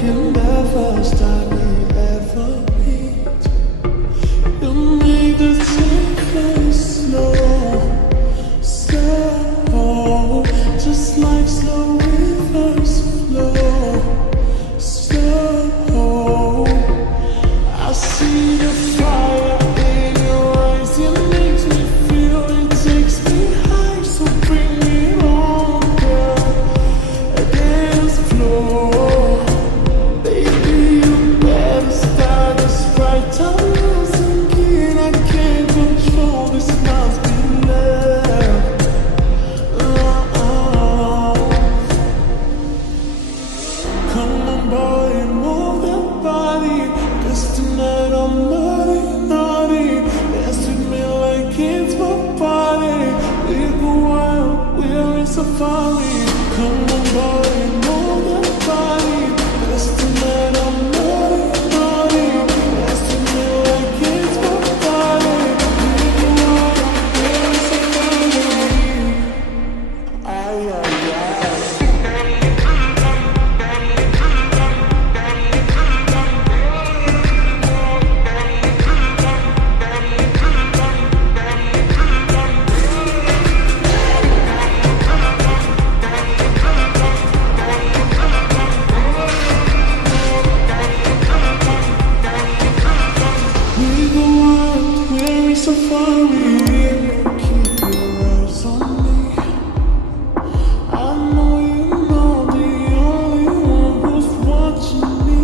can never stop me ever beat. You made the time slow, slow, just like slow rivers flow, slow. I see the fire in your eyes, it makes me feel, it takes me high, so bring me on, girl, dance floor. Baby, you better start this right, I'm losing key, I can't control, this must be love. Come on boy, move that body, 'cause tonight I'm naughty, naughty. Dance with me like it's my party. We go wild, we're in safari. Come on boy, move that body, 'cause tonight I'm naughty, naughty. Dance with me like it's my party. We go wild, we're in safari. Ay, ay, ay. We go wild, we're in safari. Keep your eyes on me. I know you know the only one who's watching me.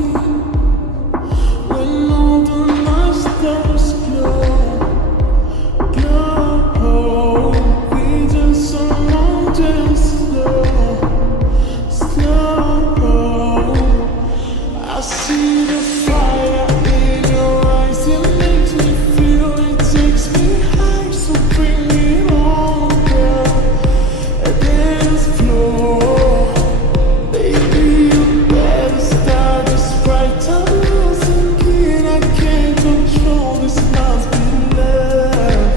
When all the night stars glow, glow, we just alone, just slow, slow. I see the fire in your eyes, it makes me feel, it takes me high, so bring me on, girl, dance floor. Baby, you better start this right, I'm losing key, I can't control, this must be love.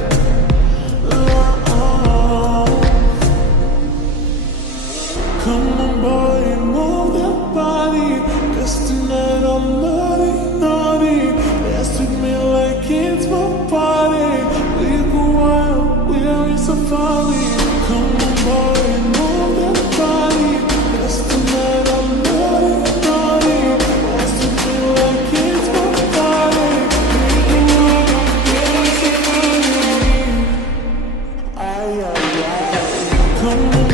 Come on boy, move that body, 'cause tonight I'm naughty, naughty. Dance with me like it's my party. We go wild, we're in safari. Come on boy, move that body, 'cause tonight I'm naughty, naughty. Dance with me like it's my party. We go wild, we're in safari. Ay, ay, ay. Come on